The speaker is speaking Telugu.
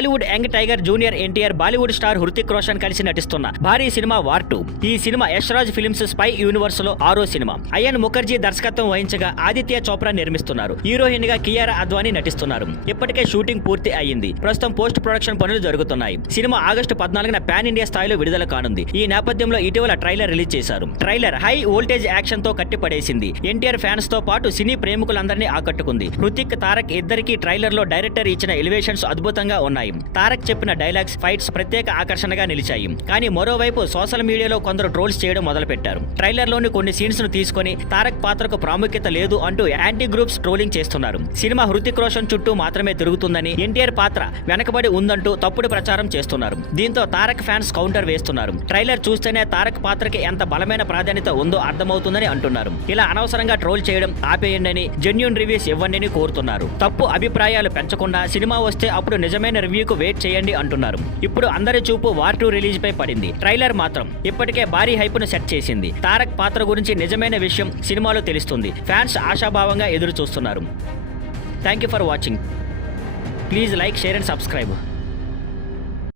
Tollywood young tiger junior NTR Bollywood star Hrithik Roshan కలిసి నటిస్తున్న భారీ సినిమా వార్ 2. ఈ cinema Yashraj films spy universe లో 6వ సినిమా. అయాన్ ముఖర్జీ దర్శకత్వం వహించగా ఆదిత్య చోప్రా నిర్మిస్తున్నారు. హీరోయిన్ గా కియారా అద్వానీ నటిస్తున్నారు. ఇప్పటికే షూటింగ్ పూర్తి అయ్యింది. ప్రస్తుతం పోస్ట్ ప్రొడక్షన్ పనులు జరుగుతున్నాయి. సినిమా ఆగస్టు 14న పాన్ ఇండియా స్థాయిలో విడుదల కానుంది. ఈ నేపథ్యంలో ఇటీవల ట్రైలర్ రిలీజ్ చేశారు. ట్రైలర్ హై వోల్టేజ్ యాక్షన్ తో కట్టిపడేసింది. ఎన్టీఆర్ ఫ్యాన్స్ తో పాటు సినీ ప్రేమికులందరినీ ఆకట్టుకుంది. హృతిక్ తారక్ ఇద్దరికి ట్రైలర్ లో డైరెక్టర్ ఇచ్చిన ఎలివేషన్స్ అద్భుతంగా ఉన్నాయి. తారక్ చెప్పిన డైలాగ్స్ ఫైట్స్ ప్రత్యేక ఆకర్షణగా నిలిచాయి. కానీ మరోవైపు సోషల్ మీడియాలో కొందరు ట్రోల్స్ చేయడం మొదలుపెట్టారు. ట్రైలర్ లోని కొన్ని సీన్స్ ను తీసుకొని తారక్ పాత్రకు ప్రాముఖ్యత లేదు అంటూ యాంటీ గ్రూప్స్ ట్రోలింగ్ చేస్తున్నారు. సినిమా హృతిక్ రోషన్ చుట్టూ మాత్రమే తిరుగుతుందని, ఎన్టీఆర్ పాత్ర వెనకబడి ఉందంటూ తప్పుడు ప్రచారం చేస్తున్నారు. దీంతో తారక్ ఫ్యాన్స్ కౌంటర్ వేస్తున్నారు. ట్రైలర్ చూస్తేనే తారక్ పాత్రకి ఎంత బలమైన ప్రాధాన్యత ఉందో అర్థమవుతుందని అంటున్నారు. ఇలా అనవసరంగా ట్రోల్ చేయడం ఆపేయండి అని, జెన్యూన్ రివ్యూస్ ఇవ్వండి అని కోరుతున్నారు. తప్పు అభిప్రాయాలు పెంచకుండా సినిమా వస్తే అప్పుడు నిజమైన రివ్యూకు వెయిట్ చేయండి అంటున్నారు. ఇప్పుడు అందరి చూపు వార్ 2 రిలీజ్ పై పడింది. ట్రైలర్ మాత్రం ఇప్పటికే భారీ హైప్ ను సెట్ చేసింది. తారక్ పాత్ర గురించి నిజమైన విషయం సినిమాలో తెలుస్తుంది. ఫ్యాన్స్ ఆశాభావంగా ఎదురు చూస్తున్నారు. Thank you for watching. Please like, share and subscribe.